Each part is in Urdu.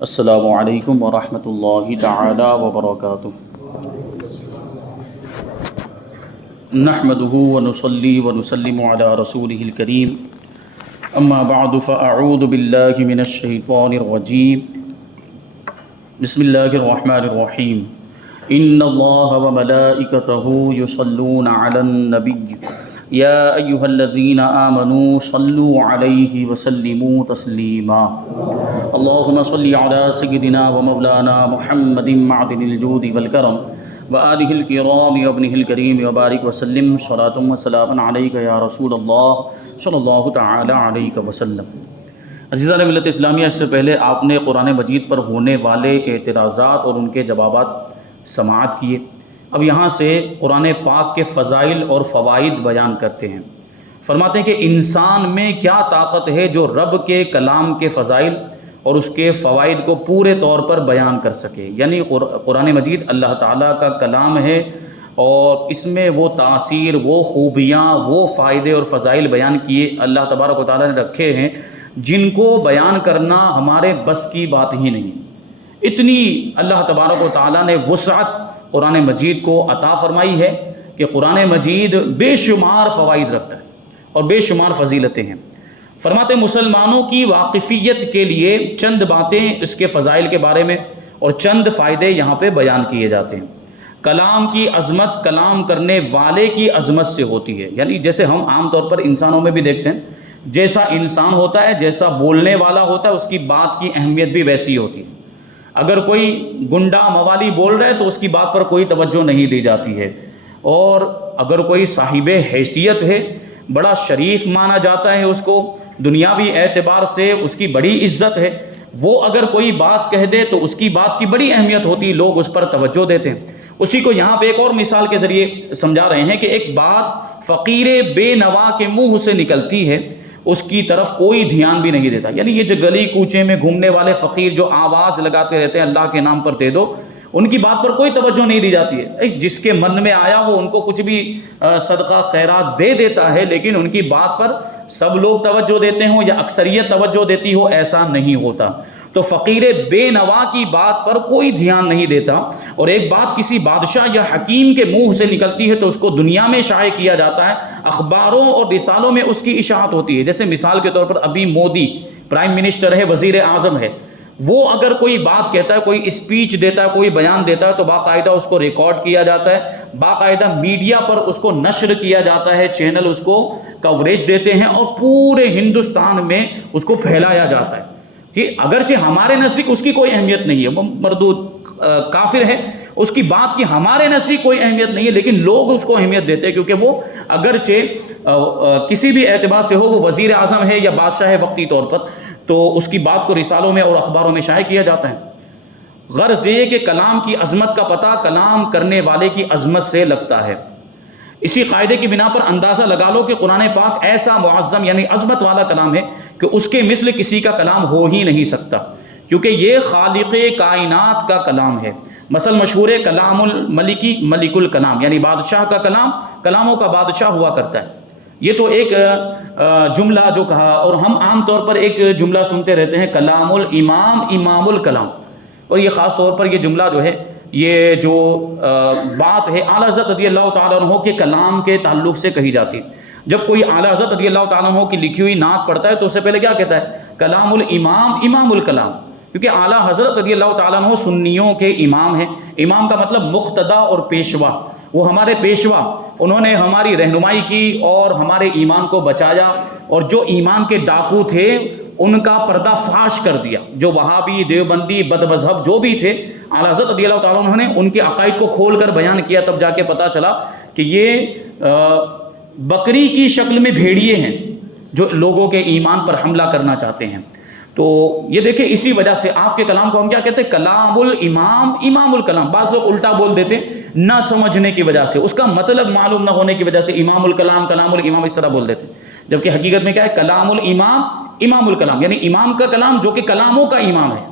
السلام علیکم ورحمۃ اللہ تعالی وبرکاتہ۔ نحمده ونصلي ونسلم على رسوله الكريم اما بعد فاعوذ باللہ من الشیطان الرجیم بسم اللہ الرحمن الرحیم ان اللہ وملائکتہ یصلون علی النبی یا ایہا الذین آمنوا صلوا علیہ وسلموا تسلیما اللہم صل علی سیدنا ومولانا محمد معدن الجود والکرم وآلہ الکرام وابنہ الکریم وبارک وسلم صلاۃ وسلام علیک یا رسول اللہ صلی اللہ تعالی علیہ وسلم۔ عزیزان ملت اسلامیہ، اس سے پہلے آپ نے قرآن مجید پر ہونے والے اعتراضات اور ان کے جوابات سماعت کیے۔ اب یہاں سے قرآن پاک کے فضائل اور فوائد بیان کرتے ہیں۔ فرماتے ہیں کہ انسان میں کیا طاقت ہے جو رب کے کلام کے فضائل اور اس کے فوائد کو پورے طور پر بیان کر سکے۔ یعنی قرآن مجید اللہ تعالیٰ کا کلام ہے اور اس میں وہ تاثیر، وہ خوبیاں، وہ فائدے اور فضائل بیان کیے اللہ تبارک و تعالیٰ نے رکھے ہیں جن کو بیان کرنا ہمارے بس کی بات ہی نہیں۔ اتنی اللہ تبارک و تعالیٰ نے وسعت قرآن مجید کو عطا فرمائی ہے کہ قرآن مجید بے شمار فوائد رکھتا ہے اور بے شمار فضیلتیں ہیں۔ فرماتے مسلمانوں کی واقفیت کے لیے چند باتیں اس کے فضائل کے بارے میں اور چند فائدے یہاں پہ بیان کیے جاتے ہیں۔ کلام کی عظمت کلام کرنے والے کی عظمت سے ہوتی ہے۔ یعنی جیسے ہم عام طور پر انسانوں میں بھی دیکھتے ہیں، جیسا انسان ہوتا ہے، جیسا بولنے والا ہوتا ہے، اس کی بات کی اہمیت بھی ویسی ہوتی ہے۔ اگر کوئی گنڈا موالی بول رہا ہے تو اس کی بات پر کوئی توجہ نہیں دی جاتی ہے، اور اگر کوئی صاحب حیثیت ہے، بڑا شریف مانا جاتا ہے، اس کو دنیاوی اعتبار سے اس کی بڑی عزت ہے، وہ اگر کوئی بات کہہ دے تو اس کی بات کی بڑی اہمیت ہوتی ہے، لوگ اس پر توجہ دیتے ہیں۔ اسی کو یہاں پہ ایک اور مثال کے ذریعے سمجھا رہے ہیں کہ ایک بات فقیر بے نوا کے منہ سے نکلتی ہے، اس کی طرف کوئی دھیان بھی نہیں دیتا۔ یعنی یہ جو گلی کوچے میں گھومنے والے فقیر جو آواز لگاتے رہتے ہیں اللہ کے نام پر دے دو، ان کی بات پر کوئی توجہ نہیں دی جاتی ہے۔ جس کے من میں آیا وہ ان کو کچھ بھی صدقہ خیرات دے دیتا ہے، لیکن ان کی بات پر سب لوگ توجہ دیتے ہوں یا اکثریت توجہ دیتی ہو، ایسا نہیں ہوتا۔ تو فقیر بے نوا کی بات پر کوئی دھیان نہیں دیتا، اور ایک بات کسی بادشاہ یا حکیم کے منہ سے نکلتی ہے تو اس کو دنیا میں شائع کیا جاتا ہے، اخباروں اور رسالوں میں اس کی اشاعت ہوتی ہے۔ جیسے مثال کے طور پر ابھی مودی پرائم منسٹر ہے، وزیر اعظم ہے، وہ اگر کوئی بات کہتا ہے، کوئی اسپیچ دیتا ہے، کوئی بیان دیتا ہے تو باقاعدہ اس کو ریکارڈ کیا جاتا ہے، باقاعدہ میڈیا پر اس کو نشر کیا جاتا ہے، چینل اس کو کوریج دیتے ہیں اور پورے ہندوستان میں اس کو پھیلایا جاتا ہے کہ اگرچہ ہمارے نزدیک اس کی کوئی اہمیت نہیں ہے، وہ مردود کافر ہے، اس کی بات کی ہمارے نزدیک کوئی اہمیت نہیں ہے، لیکن لوگ اس کو اہمیت دیتے ہیں کیونکہ وہ اگرچہ کسی بھی اعتبار سے ہو، وہ وزیر اعظم ہے یا بادشاہ ہے وقتی طور پر، تو اس کی بات کو رسالوں میں اور اخباروں میں شائع کیا جاتا ہے۔ غرض یہ کہ کلام کی عظمت کا پتہ کلام کرنے والے کی عظمت سے لگتا ہے۔ اسی قاعدے کی بنا پر اندازہ لگا لو کہ قرآن پاک ایسا معظم یعنی عظمت والا کلام ہے کہ اس کے مثل کسی کا کلام ہو ہی نہیں سکتا، کیونکہ یہ خالق کائنات کا کلام ہے۔ مثل مشہور ہے کلام الملکی ملک الکلام، یعنی بادشاہ کا کلام کلاموں کا بادشاہ ہوا کرتا ہے۔ یہ تو ایک جملہ جو کہا، اور ہم عام طور پر ایک جملہ سنتے رہتے ہیں کلام الامام امام الکلام، اور یہ خاص طور پر یہ جملہ جو ہے، یہ جو بات ہے اعلیٰ حضرت رضی اللہ تعالیٰ عنہ کے کلام کے تعلق سے کہی جاتی ہے۔ جب کوئی اعلیٰ حضرت رضی اللہ تعالیٰ عنہ کی لکھی ہوئی نعت پڑھتا ہے تو اس سے پہلے کیا کہتا ہے؟ کلام الامام امام الکلام، کیونکہ اعلیٰ حضرت رضی اللہ تعالیٰ عنہ سنیوں کے امام ہیں۔ امام کا مطلب مقتدا اور پیشوا، وہ ہمارے پیشوا، انہوں نے ہماری رہنمائی کی اور ہمارے ایمان کو بچایا، اور جو ایمان کے ڈاکو تھے ان کا پردہ فاش کر دیا۔ جو وہابی، دیوبندی، بد مذہب جو بھی تھے، اعلیٰ حضرت رضی اللہ تعالیٰ عنہ نے ان کے عقائد کو کھول کر بیان کیا، تب جا کے پتہ چلا کہ یہ بکری کی شکل میں بھیڑیے ہیں جو لوگوں کے ایمان پر حملہ کرنا چاہتے ہیں۔ تو یہ دیکھیں، اسی وجہ سے آپ کے کلام کو ہم کیا کہتے ہیں؟ کلام الامام امام الکلام۔ بعض لوگ الٹا بول دیتے ہیں نہ سمجھنے کی وجہ سے، اس کا مطلب معلوم نہ ہونے کی وجہ سے امام الکلام کلام الامام اس طرح بول دیتے ہیں، جبکہ حقیقت میں کیا ہے؟ کلام الامام امام الکلام، یعنی امام کا کلام جو کہ کلاموں کا امام ہے۔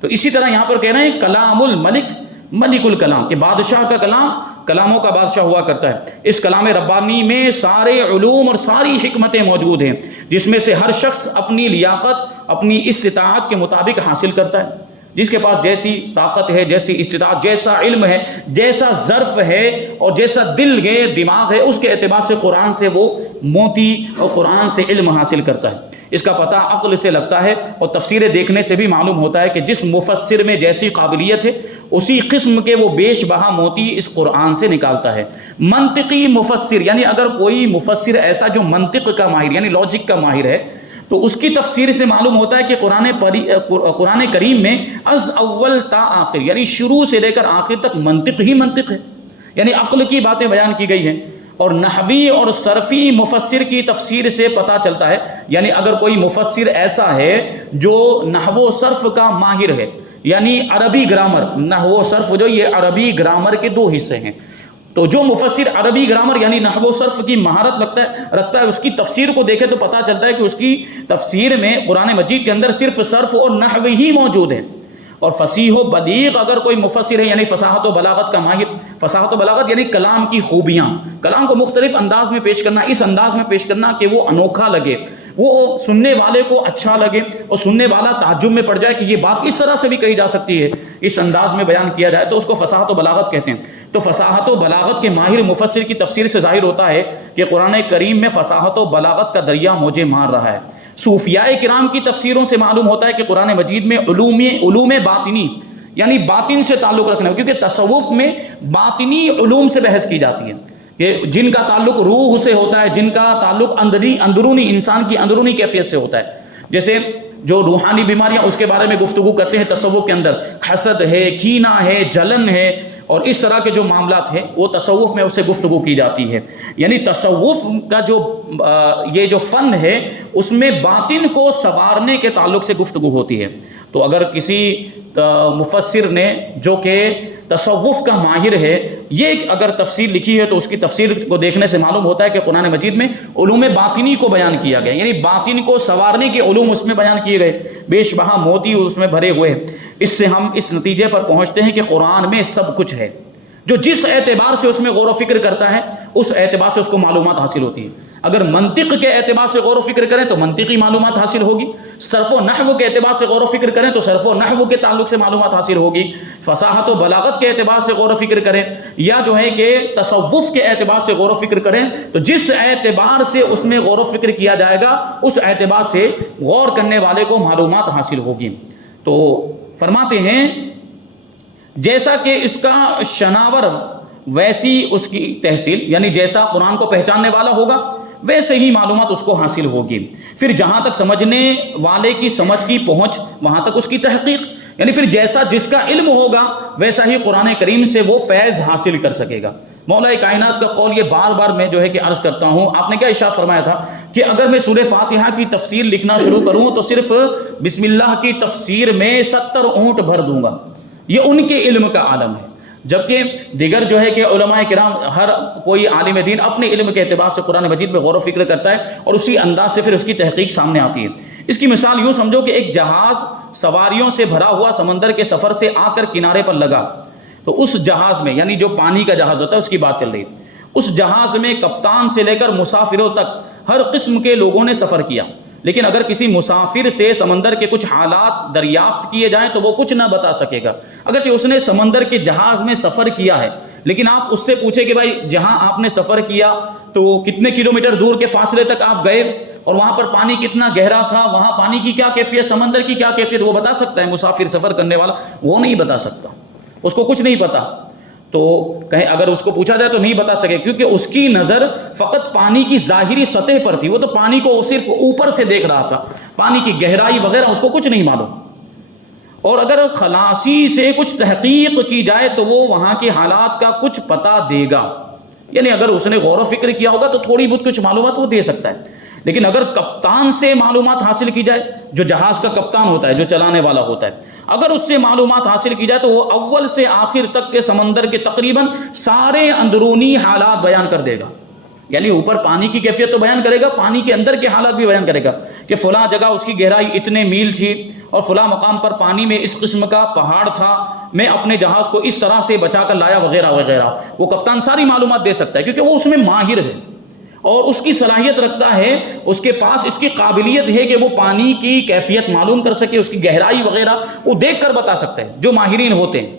تو اسی طرح یہاں پر کہہ رہے ہیں کلام الملک ملک الکلام، کہ بادشاہ کا کلام کلاموں کا بادشاہ ہوا کرتا ہے۔ اس کلام ربانی میں سارے علوم اور ساری حکمتیں موجود ہیں، جس میں سے ہر شخص اپنی لیاقت، اپنی استطاعت کے مطابق حاصل کرتا ہے۔ جس کے پاس جیسی طاقت ہے، جیسی استطاعت، جیسا علم ہے، جیسا ظرف ہے اور جیسا دل ہے، دماغ ہے، اس کے اعتبار سے قرآن سے وہ موتی اور قرآن سے علم حاصل کرتا ہے۔ اس کا پتہ عقل سے لگتا ہے اور تفسیریں دیکھنے سے بھی معلوم ہوتا ہے کہ جس مفسر میں جیسی قابلیت ہے اسی قسم کے وہ بیش بہا موتی اس قرآن سے نکالتا ہے۔ منطقی مفسر، یعنی اگر کوئی مفسر ایسا جو منطق کا ماہر یعنی لاجک کا ماہر ہے تو اس کی تفسیر سے معلوم ہوتا ہے کہ قرآن کریم میں از اول تا آخر یعنی شروع سے لے کر آخر تک منطق ہی منطق ہے، یعنی عقل کی باتیں بیان کی گئی ہیں۔ اور نحوی اور صرفی مفسر کی تفسیر سے پتہ چلتا ہے، یعنی اگر کوئی مفسر ایسا ہے جو نحو و صرف کا ماہر ہے، یعنی عربی گرامر، نحو و صرف جو یہ عربی گرامر کے دو حصے ہیں، تو جو مفسر عربی گرامر یعنی نحو و صرف کی مہارت رکھتا ہے اس کی تفسیر کو دیکھے تو پتہ چلتا ہے کہ اس کی تفسیر میں قرآن مجید کے اندر صرف صرف اور نحو ہی موجود ہے۔ اور فصیح و بلیغ اگر کوئی مفسر ہے یعنی فصاحت و بلاغت کا ماہر، فصاحت و بلاغت یعنی کلام کی خوبیاں، کلام کو مختلف انداز میں پیش کرنا، اس انداز میں پیش کرنا کہ وہ انوکھا لگے، وہ سننے والے کو اچھا لگے اور سننے والا تعجب میں پڑ جائے کہ یہ بات اس طرح سے بھی کہی جا سکتی ہے، اس انداز میں بیان کیا جائے تو اس کو فصاحت و بلاغت کہتے ہیں۔ تو فصاحت و بلاغت کے ماہر مفسر کی تفسیر سے ظاہر ہوتا ہے کہ قرآن کریم میں فصاحت و بلاغت کا دریا موجے مار رہا ہے۔ صوفیاء کرام کی تفسیروں سے معلوم ہوتا ہے کہ قرآن مجید میں علوم باطنی یعنی باطن سے تعلق رکھنا ہے، کیونکہ تصوف میں باطنی علوم سے بحث کی جاتی ہے کہ جن کا تعلق روح سے ہوتا ہے، جن کا تعلق اندرونی انسان کی اندرونی کیفیت سے ہوتا ہے، جیسے جو روحانی بیماریاں اس کے بارے میں گفتگو کرتے ہیں تصوف کے اندر، حسد ہے، کینہ ہے، جلن ہے اور اس طرح کے جو معاملات ہیں وہ تصوف میں اس سے گفتگو کی جاتی ہے۔ یعنی تصوف کا یہ جو فن ہے اس میں باطن کو سنوارنے کے تعلق سے گفتگو ہوتی ہے۔ تو اگر کسی مفسر نے جو کہ تصوف کا ماہر ہے یہ اگر تفسیر لکھی ہے تو اس کی تفسیر کو دیکھنے سے معلوم ہوتا ہے کہ قرآن مجید میں علوم باطنی کو بیان کیا گیا، یعنی باطن کو سنوارنے کے علوم اس میں بیان کیے گئے، بیش بہا موتی اس میں بھرے ہوئے ہیں۔ اس سے ہم اس نتیجے پر پہنچتے ہیں کہ قرآن میں سب کچھ ہے، جو جس اعتبار سے اس میں غور و فکر کرتا ہے اس اعتبار سے اس کو معلومات حاصل ہوتی ہے۔ اگر منطق کے اعتبار سے غور و فکر کریں تو منطقی معلومات حاصل ہوگی، صرف و نحو کے اعتبار سے غور و فکر کریں تو صرف و نحو کے تعلق سے معلومات حاصل ہوگی، فصاحت و بلاغت کے اعتبار سے غور و فکر کریں یا جو ہے کہ تصوف کے اعتبار سے غور و فکر کریں تو جس اعتبار سے اس میں غور و فکر کیا جائے گا اس اعتبار سے غور کرنے والے کو معلومات حاصل ہوگی۔ تو فرماتے ہیں جیسا کہ اس کا شناور ویسی اس کی تحصیل، یعنی جیسا قرآن کو پہچاننے والا ہوگا ویسے ہی معلومات اس کو حاصل ہوگی۔ پھر جہاں تک سمجھنے والے کی سمجھ کی پہنچ وہاں تک اس کی تحقیق، یعنی پھر جیسا جس کا علم ہوگا ویسا ہی قرآن کریم سے وہ فیض حاصل کر سکے گا۔ مولا کائنات کا قول یہ بار بار میں جو ہے کہ عرض کرتا ہوں، آپ نے کیا ارشاد فرمایا تھا کہ اگر میں سورہ فاتحہ کی تفسیر لکھنا شروع کروں تو صرف بسم اللہ کی تفسیر میں 70 اونٹ بھر دوں گا۔ یہ ان کے علم کا عالم ہے، جبکہ دیگر جو ہے کہ علماء کرام ہر کوئی عالم دین اپنے علم کے اعتبار سے قرآن مجید میں غور و فکر کرتا ہے اور اسی انداز سے پھر اس کی تحقیق سامنے آتی ہے۔ اس کی مثال یوں سمجھو کہ ایک جہاز سواریوں سے بھرا ہوا سمندر کے سفر سے آ کر کنارے پر لگا، تو اس جہاز میں یعنی جو پانی کا جہاز ہوتا ہے اس کی بات چل رہی ہے، اس جہاز میں کپتان سے لے کر مسافروں تک ہر قسم کے لوگوں نے سفر کیا، لیکن اگر کسی مسافر سے سمندر کے کچھ حالات دریافت کیے جائیں تو وہ کچھ نہ بتا سکے گا، اگرچہ اس نے سمندر کے جہاز میں سفر کیا ہے، لیکن آپ اس سے پوچھیں کہ بھائی جہاں آپ نے سفر کیا تو کتنے کلومیٹر دور کے فاصلے تک آپ گئے اور وہاں پر پانی کتنا گہرا تھا، وہاں پانی کی کیا کیفیت، سمندر کی کیا کیفیت، وہ بتا سکتا ہے؟ مسافر سفر کرنے والا وہ نہیں بتا سکتا، اس کو کچھ نہیں پتا۔ تو کہیں اگر اس کو پوچھا جائے تو نہیں بتا سکے، کیونکہ اس کی نظر فقط پانی کی ظاہری سطح پر تھی، وہ تو پانی کو صرف اوپر سے دیکھ رہا تھا، پانی کی گہرائی وغیرہ اس کو کچھ نہیں معلوم۔ اور اگر خلاصی سے کچھ تحقیق کی جائے تو وہ وہاں کے حالات کا کچھ پتہ دے گا، یعنی اگر اس نے غور و فکر کیا ہوگا تو تھوڑی بہت کچھ معلومات وہ دے سکتا ہے۔ لیکن اگر کپتان سے معلومات حاصل کی جائے، جو جہاز کا کپتان ہوتا ہے، جو چلانے والا ہوتا ہے، اگر اس سے معلومات حاصل کی جائے تو وہ اول سے آخر تک کے سمندر کے تقریباً سارے اندرونی حالات بیان کر دے گا، یعنی اوپر پانی کی کیفیت تو بیان کرے گا، پانی کے اندر کے حالات بھی بیان کرے گا کہ فلاں جگہ اس کی گہرائی اتنے میل تھی اور فلاں مقام پر پانی میں اس قسم کا پہاڑ تھا، میں اپنے جہاز کو اس طرح سے بچا کر لایا وغیرہ وغیرہ۔ وہ کپتان ساری معلومات دے سکتا ہے کیونکہ وہ اس میں ماہر ہے، اور اس کی صلاحیت رکھتا ہے، اس کے پاس اس کی قابلیت ہے کہ وہ پانی کی کیفیت معلوم کر سکے، اس کی گہرائی وغیرہ وہ دیکھ کر بتا سکتا ہے جو ماہرین ہوتے ہیں.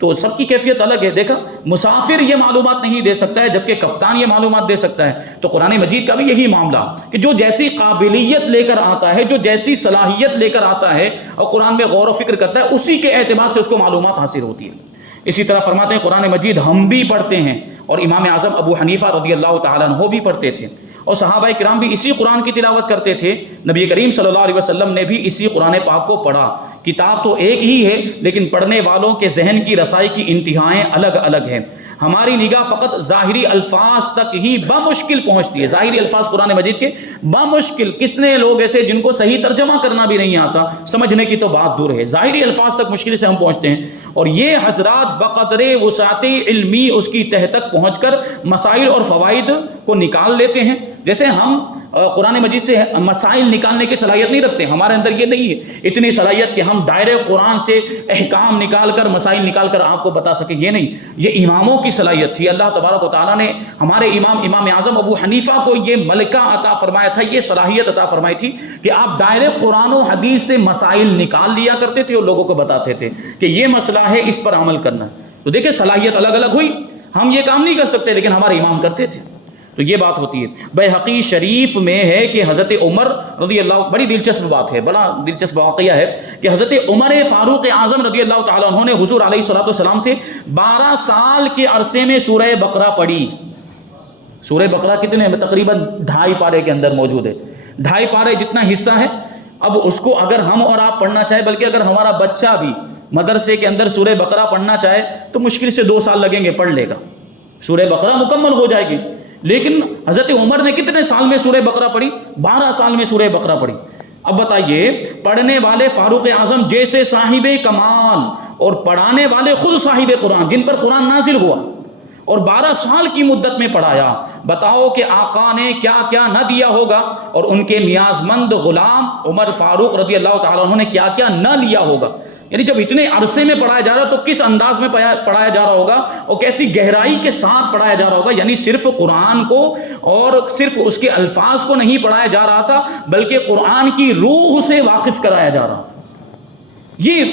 تو سب کی کیفیت الگ ہے. دیکھا، مسافر یہ معلومات نہیں دے سکتا ہے جبکہ کپتان یہ معلومات دے سکتا ہے. تو قرآن مجید کا بھی یہی معاملہ کہ جو جیسی قابلیت لے کر آتا ہے، جو جیسی صلاحیت لے کر آتا ہے اور قرآن میں غور و فکر کرتا ہے، اسی کے اعتبار سے اس کو معلومات حاصل ہوتی ہے. اسی طرح فرماتے ہیں قرآن مجید ہم بھی پڑھتے ہیں اور امام اعظم ابو حنیفہ رضی اللہ تعالیٰ عنہ بھی پڑھتے تھے، اور صحابہ کرام بھی اسی قرآن کی تلاوت کرتے تھے. نبی کریم صلی اللہ علیہ وسلم نے بھی اسی قرآن پاک کو پڑھا. کتاب تو ایک ہی ہے لیکن پڑھنے والوں کے ذہن کی رسائی کی انتہائیں الگ الگ ہیں. ہماری نگاہ فقط ظاہری الفاظ تک ہی بمشکل پہنچتی ہے. ظاہری الفاظ قرآن مجید کے بمشکل. کتنے لوگ ایسے جن کو صحیح ترجمہ کرنا بھی نہیں آتا، سمجھنے کی تو بات دور ہے، ظاہری الفاظ تک مشکل سے ہم پہنچتے ہیں. اور یہ حضرات بقدر وسعت علمی اس کی تہ تک پہنچ کر مسائل اور فوائد کو نکال لیتے ہیں. جیسے ہم قرآن مجید سے مسائل نکالنے کی صلاحیت نہیں رکھتے، ہمارے اندر یہ نہیں ہے اتنی صلاحیت کہ ہم دائرے قرآن سے احکام نکال کر، مسائل نکال کر آپ کو بتا سکیں. یہ نہیں، یہ اماموں کی صلاحیت تھی. اللہ تبارک و تعالیٰ نے ہمارے امام اعظم ابو حنیفہ کو یہ ملکہ عطا فرمایا تھا، یہ صلاحیت عطا فرمائی تھی کہ آپ دائرے قرآن و حدیث سے مسائل نکال لیا کرتے تھے اور لوگوں کو بتاتے تھے کہ یہ مسئلہ ہے، اس پر عمل کرنا. تو دیکھیں صلاحیت الگ الگ ہوئی. ہم یہ کام نہیں کر سکتے لیکن ہمارے امام کرتے تھے. تو یہ بات ہوتی ہے. بیہقی شریف میں ہے کہ حضرت عمر رضی اللہ، بڑی دلچسپ بات ہے، بڑا دلچسپ واقعہ ہے کہ حضرت عمر فاروق اعظم رضی اللہ تعالیٰ عنہ نے حضور علیہ الصلوۃ والسلام سے 12 سال کے عرصے میں سورہ بقرہ پڑھی. سورہ بقرہ کتنے میں؟ تقریباً 2.5 پارے کے اندر موجود ہے. 2.5 پارے جتنا حصہ ہے. اب اس کو اگر ہم اور آپ پڑھنا چاہیں، بلکہ اگر ہمارا بچہ بھی مدرسے کے اندر سورہ بقرہ پڑھنا چاہے تو مشکل سے 2 سال لگیں گے، پڑھ لے گا، سورہ بقرہ مکمل ہو جائے گی. لیکن حضرت عمر نے کتنے سال میں سورہ بقرہ پڑھی؟ 12 سال میں سورہ بقرہ پڑھی. اب بتائیے، پڑھنے والے فاروق اعظم جیسے صاحب کمال اور پڑھانے والے خود صاحب قرآن، جن پر قرآن نازل ہوا، اور 12 سال کی مدت میں پڑھایا. بتاؤ کہ آقا نے کیا کیا نہ دیا ہوگا، اور ان کے نیاز مند غلام عمر فاروق رضی اللہ تعالیٰ عنہ نے کیا کیا نہ لیا ہوگا. یعنی جب اتنے عرصے میں پڑھایا جا رہا تو کس انداز میں پڑھایا جا رہا ہوگا اور کیسی گہرائی کے ساتھ پڑھایا جا رہا ہوگا. یعنی صرف قرآن کو اور صرف اس کے الفاظ کو نہیں پڑھایا جا رہا تھا، بلکہ قرآن کی روح سے واقف کرایا جا رہا تھا. یہ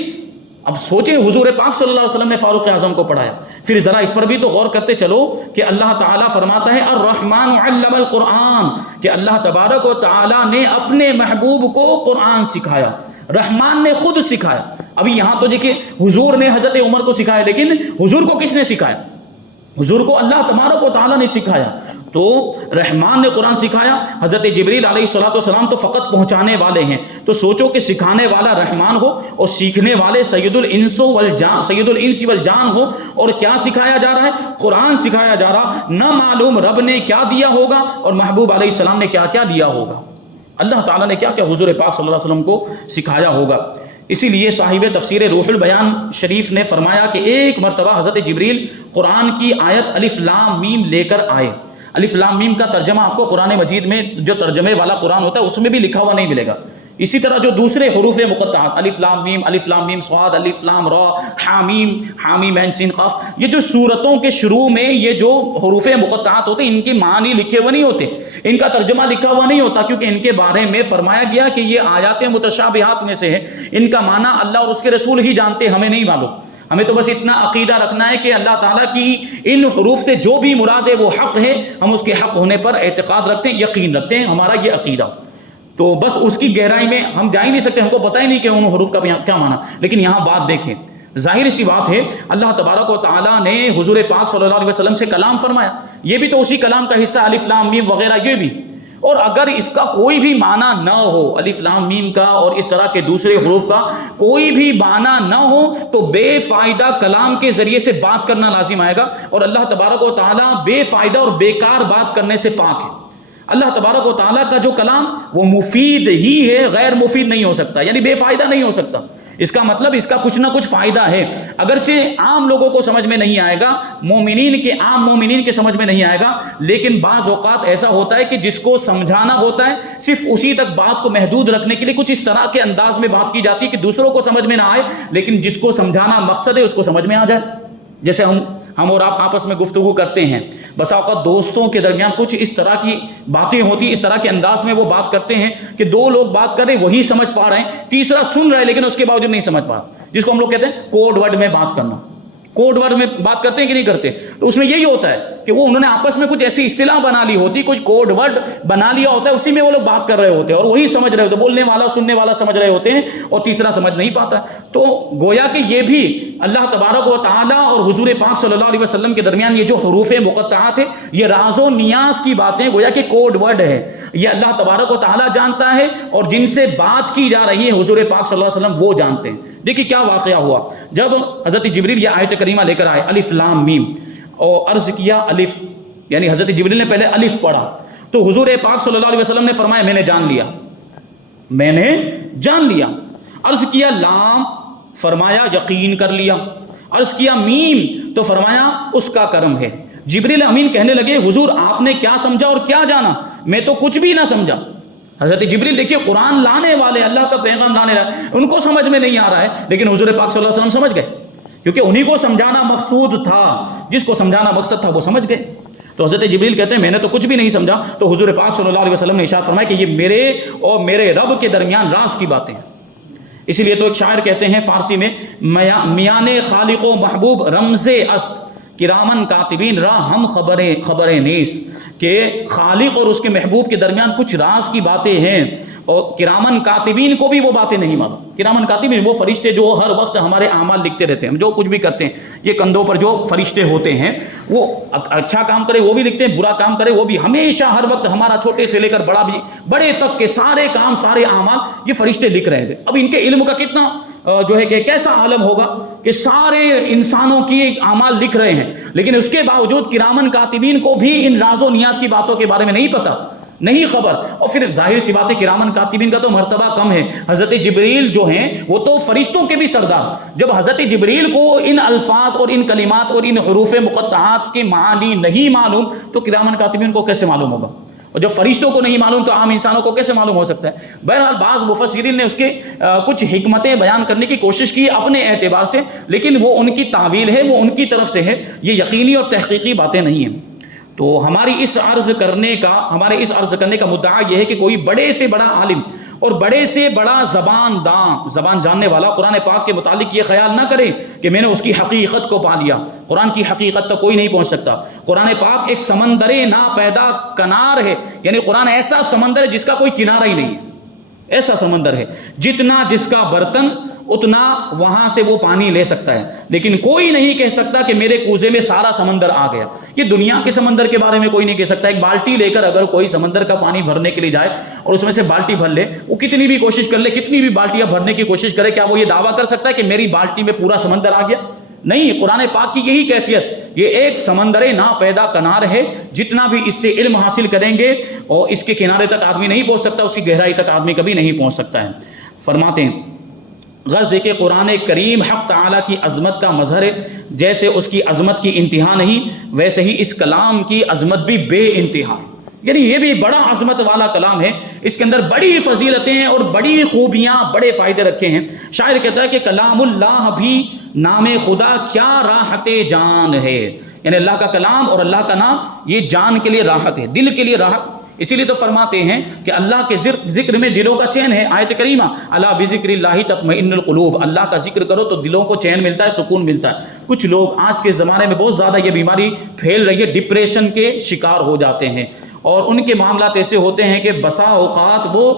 اب سوچیں، حضور پاک صلی اللہ علیہ وسلم نے فاروق اعظم کو پڑھایا. پھر ذرا اس پر بھی تو غور کرتے چلو کہ اللہ تعالیٰ فرماتا ہے الرحمن علم القرآن، کہ اللہ تبارک و تعالیٰ نے اپنے محبوب کو قرآن سکھایا. رحمان نے خود سکھایا. ابھی یہاں تو دیکھیں حضور نے حضرت عمر کو سکھایا، لیکن حضور کو کس نے سکھایا؟ حضور کو اللہ تبارک و تعالیٰ نے سکھایا. تو رحمان نے قرآن سکھایا. حضرت جبریل علیہ الصلوۃ والسلام تو فقط پہنچانے والے ہیں. تو سوچو کہ سکھانے والا رحمان ہو اور سیکھنے والے سید الانس والجان ہو، اور کیا سکھایا جا رہا ہے؟ قرآن سکھایا جا رہا. نہ معلوم رب نے کیا دیا ہوگا اور محبوب علیہ السلام نے کیا کیا دیا ہوگا. اللہ تعالیٰ نے کیا کیا حضور پاک صلی اللہ علیہ وسلم کو سکھایا ہوگا. اسی لیے صاحب تفسیر روح البیان شریف نے فرمایا کہ ایک مرتبہ حضرت جبریل قرآن کی آیت الف لام میم لے کر آئے. الف لام میم کا ترجمہ آپ کو قرآن مجید میں جو ترجمے والا قرآن ہوتا ہے اس میں بھی لکھا ہوا نہیں ملے گا. اسی طرح جو دوسرے حروف مقطعات الف لام میم صاد، الف لام را، حامیم عین سین قاف، یہ جو سورتوں کے شروع میں یہ جو حروف مقطعات ہوتے ہیں ان کے معنی لکھے ہوئے نہیں ہوتے، ان کا ترجمہ لکھا ہوا نہیں ہوتا، کیونکہ ان کے بارے میں فرمایا گیا کہ یہ آیات متشابہات میں سے ہے. ان کا معنی اللہ اور اس کے رسول ہی جانتے، ہمیں نہیں معلوم. ہمیں تو بس اتنا عقیدہ رکھنا ہے کہ اللہ تعالیٰ کی ان حروف سے جو بھی مراد ہے وہ حق ہے، ہم اس کے حق ہونے پر اعتقاد رکھتے ہیں، یقین رکھتے ہیں، ہمارا یہ عقیدہ. تو بس اس کی گہرائی میں ہم جا ہی نہیں سکتے، ہم کو پتہ ہی نہیں کہ ان حروف کا کیا معنی. لیکن یہاں بات دیکھیں، ظاہر سی بات ہے اللہ تبارک و تعالیٰ نے حضور پاک صلی اللہ علیہ وسلم سے کلام فرمایا. یہ بھی تو اسی کلام کا حصہ الف لام میم وغیرہ یہ بھی. اور اگر اس کا کوئی بھی معنی نہ ہو، الف لام میم کا اور اس طرح کے دوسرے حروف کا کوئی بھی معنی نہ ہو، تو بے فائدہ کلام کے ذریعے سے بات کرنا لازم آئے گا. اور اللہ تبارک و تعالیٰ بے فائدہ اور بیکار بات کرنے سے پاک ہے. اللہ تبارک و تعالیٰ کا جو کلام وہ مفید ہی ہے، غیر مفید نہیں ہو سکتا، یعنی بے فائدہ نہیں ہو سکتا. اس کا مطلب اس کا کچھ نہ کچھ فائدہ ہے. اگرچہ عام لوگوں کو سمجھ میں نہیں آئے گا، عام مومنین کے سمجھ میں نہیں آئے گا، لیکن بعض اوقات ایسا ہوتا ہے کہ جس کو سمجھانا ہوتا ہے صرف اسی تک بات کو محدود رکھنے کے لیے کچھ اس طرح کے انداز میں بات کی جاتی ہے کہ دوسروں کو سمجھ میں نہ آئے، لیکن جس کو سمجھانا مقصد ہے اس کو سمجھ میں آ جائے. جیسے ہم اور آپ آپس میں گفتگو کرتے ہیں، بسا اوقات دوستوں کے درمیان کچھ اس طرح کی باتیں ہوتی، اس طرح کے انداز میں وہ بات کرتے ہیں کہ دو لوگ بات کر رہے ہیں، وہی سمجھ پا رہے ہیں، تیسرا سن رہا ہے لیکن اس کے باوجود نہیں سمجھ پا رہا، جس کو ہم لوگ کہتے ہیں کوڈ ورڈ میں بات کرنا۔ کوڈ ورڈ میں بات کرتے ہیں کہ نہیں کرتے؟ تو اس میں یہی ہوتا ہے کہ وہ انہوں نے آپس میں کچھ ایسی اصطلاح بنا لی ہوتی، کچھ کوڈ ورڈ بنا لیا ہوتا ہے، اسی میں وہ لوگ بات کر رہے ہوتے ہیں اور وہی سمجھ رہے ہوتے ہیں، بولنے والا سننے والا سمجھ رہے ہوتے ہیں اور تیسرا سمجھ نہیں پاتا۔ تو گویا کہ یہ بھی اللہ تبارک و تعالیٰ اور حضور پاک صلی اللہ علیہ وسلم کے درمیان یہ جو حروف مقطعات ہیں، یہ راز و نیاز کی باتیں گویا کہ کوڈ ورڈ ہے، یہ اللہ تبارک و تعالیٰ جانتا ہے اور جن سے بات کی جا رہی ہے حضور پاک صلی اللہ علیہ وسلم وہ جانتے ہیں۔ دیکھیے کیا واقعہ ہوا، جب حضرت جبریل یہ آیت کریمہ لے کر آئے الف لام میم، اور عرض کیا الف، یعنی حضرت جبریل نے پہلے الف پڑھا تو حضور پاک صلی اللہ علیہ وسلم نے فرمایا میں نے جان لیا، میں نے جان لیا۔ عرض کیا لام، فرمایا یقین کر لیا۔ عرض کیا میم تو فرمایا اس کا کرم ہے۔ جبریل امین کہنے لگے حضور آپ نے کیا سمجھا اور کیا جانا؟ میں تو کچھ بھی نہ سمجھا۔ حضرت جبریل دیکھیے قرآن لانے والے، اللہ کا پیغام لانے والے، ان کو سمجھ میں نہیں آ رہا ہے لیکن حضور پاک صلی اللہ علیہ وسلم سمجھ گئے، کیونکہ انہی کو سمجھانا مقصود تھا، جس کو سمجھانا مقصد تھا وہ سمجھ گئے۔ تو حضرت جبریل کہتے ہیں میں نے تو کچھ بھی نہیں سمجھا، تو حضور پاک صلی اللہ علیہ وسلم نے ارشاد فرمایا کہ یہ میرے اور میرے رب کے درمیان راز کی باتیں ہیں۔ اسی لیے تو ایک شاعر کہتے ہیں فارسی میں میان خالق و محبوب رمز است کرامن کاتبین را ہم خبریں نیس، کہ خالق اور اس کے محبوب کے درمیان کچھ راز کی باتیں ہیں اور کرامن کاتبین کو بھی وہ باتیں نہیں معلوم۔ کرامن کاتبین وہ فرشتے جو ہر وقت ہمارے اعمال لکھتے رہتے ہیں، ہم جو کچھ بھی کرتے ہیں، یہ کندھوں پر جو فرشتے ہوتے ہیں وہ اچھا کام کرے وہ بھی لکھتے ہیں، برا کام کرے وہ بھی، ہمیشہ ہر وقت ہمارا چھوٹے سے لے کر بڑے تک کے سارے کام سارے اعمال یہ فرشتے لکھ رہے ہیں۔ اب ان کے علم کا کتنا جو ہے کہ کیسا عالم ہوگا کہ سارے انسانوں کی اعمال لکھ رہے ہیں، لیکن اس کے باوجود کرامن کاتبین کو بھی ان راز و نیاز کی باتوں کے بارے میں نہیں پتہ، نہیں خبر۔ اور پھر ظاہر سی بات ہے کرامن کاتبین کا تو مرتبہ کم ہے، حضرت جبریل جو ہیں وہ تو فرشتوں کے بھی سردار، جب حضرت جبریل کو ان الفاظ اور ان کلمات اور ان حروف مقطعات کے معانی نہیں معلوم تو کرامن کاتبین کو کیسے معلوم ہوگا؟ اور جب فرشتوں کو نہیں معلوم تو عام انسانوں کو کیسے معلوم ہو سکتا ہے؟ بہرحال بعض مفسرین نے اس کے کچھ حکمتیں بیان کرنے کی کوشش کی اپنے اعتبار سے، لیکن وہ ان کی تعویل ہے، وہ ان کی طرف سے ہے، یہ یقینی اور تحقیقی باتیں نہیں ہیں۔ تو ہمارے اس عرض کرنے کا مدعا یہ ہے کہ کوئی بڑے سے بڑا عالم اور بڑے سے بڑا زبان جاننے والا قرآن پاک کے متعلق یہ خیال نہ کرے کہ میں نے اس کی حقیقت کو پا لیا۔ قرآن کی حقیقت تک کوئی نہیں پہنچ سکتا۔ قرآن پاک ایک سمندر ناپیدا کنار ہے، یعنی قرآن ایسا سمندر ہے جس کا کوئی کنارہ ہی نہیں ہے، ایسا سمندر ہے، جتنا جس کا برتن اتنا وہاں سے وہ پانی لے سکتا ہے، لیکن کوئی نہیں کہہ سکتا کہ میرے کوزے میں سارا سمندر آ گیا۔ یہ دنیا کے سمندر کے بارے میں کوئی نہیں کہہ سکتا۔ ایک بالٹی لے کر اگر کوئی سمندر کا پانی بھرنے کے لیے جائے اور اس میں سے بالٹی بھر لے، وہ کتنی بھی کوشش کر لے، کتنی بھی بالٹیاں بھرنے کی کوشش کرے، کیا وہ یہ دعویٰ کر سکتا ہے کہ میری بالٹی میں پورا سمندر آ گیا؟ نہیں، قرآن پاک کی یہی کیفیت، یہ ایک سمندر ناپیدا کنار ہے، جتنا بھی اس سے علم حاصل کریں گے اور اس کے کنارے تک آدمی نہیں پہنچ سکتا، اس کی گہرائی تک آدمی کبھی نہیں پہنچ سکتا ہے۔ فرماتے ہیں غرض ہے کہ قرآن کریم حق تعالیٰ کی عظمت کا مظہر ہے، جیسے اس کی عظمت کی انتہا نہیں ویسے ہی اس کلام کی عظمت بھی بے انتہا ہے، یعنی یہ بھی بڑا عظمت والا کلام ہے، اس کے اندر بڑی فضیلتیں اور بڑی خوبیاں، بڑے فائدے رکھے ہیں۔ شاعر کہتا ہے کہ کلام اللہ بھی نام خدا کیا راحت جان ہے، یعنی اللہ کا کلام اور اللہ کا نام یہ جان کے لیے راحت ہے، دل کے لیے راحت۔ اسی لیے تو فرماتے ہیں کہ اللہ کے ذکر میں دلوں کا چین ہے، آیت کریمہ الا بذکر اللہ تطمئن القلوب، اللہ کا ذکر کرو تو دلوں کو چین ملتا ہے، سکون ملتا ہے۔ کچھ لوگ آج کے زمانے میں بہت زیادہ یہ بیماری پھیل رہی ہے، ڈپریشن کے شکار ہو جاتے ہیں اور ان کے معاملات ایسے ہوتے ہیں کہ بسا اوقات وہ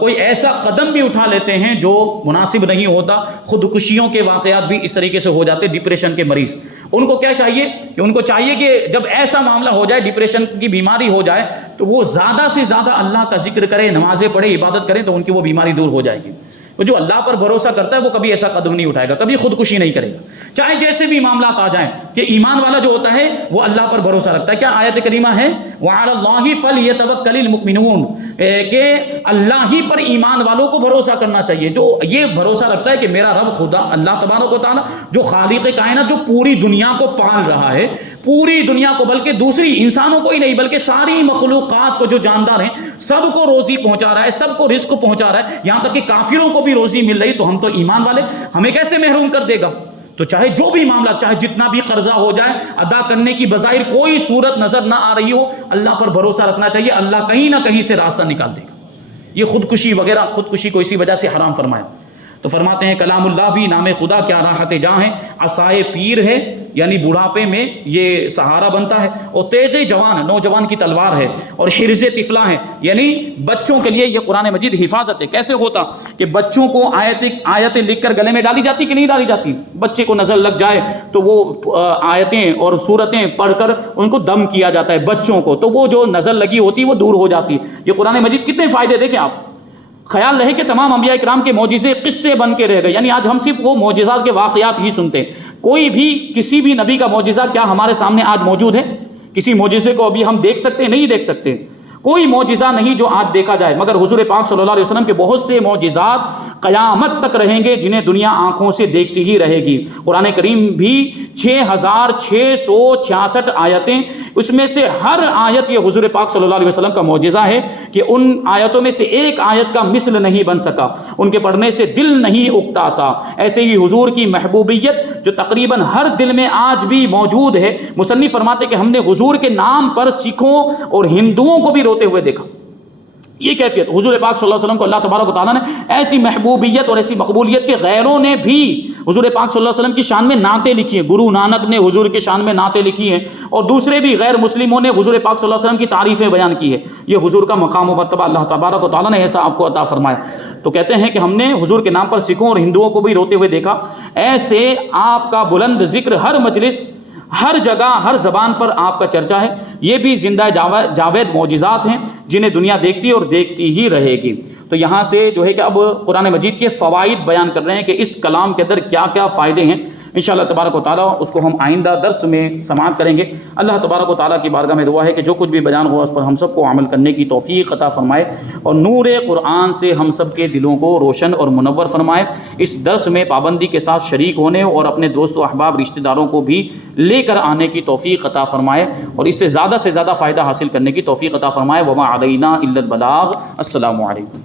کوئی ایسا قدم بھی اٹھا لیتے ہیں جو مناسب نہیں ہوتا، خودکشیوں کے واقعات بھی اس طریقے سے ہو جاتے ہیں۔ ڈپریشن کے مریض ان کو کیا چاہیے کہ ان کو چاہیے کہ جب ایسا معاملہ ہو جائے، ڈپریشن کی بیماری ہو جائے، تو وہ زیادہ سے زیادہ اللہ کا ذکر کرے، نمازیں پڑھے، عبادت کریں، تو ان کی وہ بیماری دور ہو جائے گی۔ جو اللہ پر بھروسہ کرتا ہے وہ کبھی ایسا قدم نہیں اٹھائے گا، کبھی خودکشی نہیں کرے گا، چاہے جیسے بھی معاملات آ جائیں۔ کہ ایمان والا جو ہوتا ہے وہ اللہ پر بھروسہ رکھتا ہے۔ کیا آیت کریمہ ہے وَعَلَى اللَّهِ فَلْيَتَوَكَّلِ الْمُؤْمِنُونَ، کہ اللہ ہی پر ایمان والوں کو بھروسہ کرنا چاہیے، جو یہ بھروسہ رکھتا ہے کہ میرا رب خدا اللہ تبارک و تعالیٰ جو خالق کائنات، جو پوری دنیا کو پال رہا ہے، پوری دنیا کو، بلکہ دوسری انسانوں کو ہی نہیں بلکہ ساری مخلوقات کو جو جاندار ہیں سب کو روزی پہنچا رہا ہے، سب کو رزق پہنچا رہا ہے، یہاں تک کہ کافروں کو بھی روزی مل رہی، تو ہم تو ایمان والے، ہمیں کیسے محروم کر دے گا؟ تو چاہے جو بھی معاملہ، چاہے جتنا بھی قرضہ ہو جائے، ادا کرنے کی بظاہر کوئی صورت نظر نہ آ رہی ہو، اللہ پر بھروسہ رکھنا چاہیے، اللہ کہیں نہ کہیں سے راستہ نکال دے گا۔ یہ خودکشی وغیرہ، خودکشی کو اسی وجہ سے حرام فرمایا۔ تو فرماتے ہیں کلام اللہ بھی نام خدا کیا راحت جاں ہے، عصائے پیر ہے، یعنی بڑھاپے میں یہ سہارا بنتا ہے، اور تیغ جوان، نوجوان کی تلوار ہے، اور حرز طفلا ہے، یعنی بچوں کے لیے یہ قرآن مجید حفاظت ہے۔ کیسے ہوتا کہ بچوں کو آیتیں لکھ کر گلے میں ڈالی جاتی کہ نہیں ڈالی جاتی؟ بچے کو نظر لگ جائے تو وہ آیتیں اور سورتیں پڑھ کر ان کو دم کیا جاتا ہے بچوں کو، تو وہ جو نظر لگی ہوتی وہ دور ہو جاتی۔ یہ قرآن مجید کتنے فائدے دیکھیں آپ۔ خیال رہے کہ تمام انبیاء کرام کے معجزے قصے بن کے رہ گئے، یعنی آج ہم صرف وہ معجزات کے واقعات ہی سنتے ہیں۔ کوئی بھی کسی بھی نبی کا معجزہ کیا ہمارے سامنے آج موجود ہے؟ کسی معجزے کو ابھی ہم دیکھ سکتے ہیں؟ نہیں دیکھ سکتے۔ کوئی معجزہ نہیں جو آج دیکھا جائے، مگر حضور پاک صلی اللہ علیہ وسلم کے بہت سے معجزات قیامت تک رہیں گے، جنہیں دنیا آنکھوں سے دیکھتی ہی رہے گی۔ قرآن کریم بھی 6666 آیتیں، اس میں سے ہر آیت یہ حضور پاک صلی اللہ علیہ وسلم کا معجزہ ہے کہ ان آیتوں میں سے ایک آیت کا مثل نہیں بن سکا، ان کے پڑھنے سے دل نہیں اگتا تھا۔ ایسے ہی حضور کی محبوبیت جو تقریباً ہر دل میں آج بھی موجود ہے۔ مصنف فرماتے کہ ہم نے حضور کے نام پر سکھوں اور ہندوؤں کو بھی روتے ہوئے دیکھا۔ یہ کیفیت حضور پاک صلی اللہ علیہ وسلم کو اللہ تبارک و تعالیٰ نے ایسی محبوبیت اور ایسی مقبولیت کے غیروں نے بھی حضور پاک صلی اللہ علیہ وسلم کی شان میں نعتیں لکھی ہیں۔ گرو نانک نے حضور کی شان میں نعتیں لکھی ہیں، اور دوسرے بھی غیر مسلموں نے حضور پاک صلی اللہ علیہ وسلم کی تعریفیں بیان کی ہے۔ یہ حضور کا مقام و مرتبہ اللہ تبارک و تعالیٰ نے ایسا آپ کو عطا فرمایا۔ تو کہتے ہیں کہ ہم نے حضور کے نام پر سکھوں اور ہندوؤں کو بھی روتے ہوئے دیکھا۔ ایسے آپ کا بلند ذکر ہر مجلس، ہر جگہ، ہر زبان پر آپ کا چرچا ہے۔ یہ بھی زندہ جاوید معجزات ہیں جنہیں دنیا دیکھتی اور دیکھتی ہی رہے گی۔ تو یہاں سے جو ہے کہ اب قرآن مجید کے فوائد بیان کر رہے ہیں کہ اس کلام کے اندر کیا کیا فائدے ہیں۔ انشاءاللہ تبارک و تعالیٰ اس کو ہم آئندہ درس میں سماعت کریں گے۔ اللہ تبارک و تعالیٰ کی بارگاہ میں دعا ہے کہ جو کچھ بھی بیان ہوا اس پر ہم سب کو عمل کرنے کی توفیق عطا فرمائے، اور نور قرآن سے ہم سب کے دلوں کو روشن اور منور فرمائے۔ اس درس میں پابندی کے ساتھ شریک ہونے اور اپنے دوست و احباب رشتہ داروں کو بھی لے کر آنے کی توفیق عطا فرمائے، اور اس سے زیادہ فائدہ حاصل کرنے کی توفیق عطا فرمائے۔ وما علینا الا البلاغ۔ السلام علیکم۔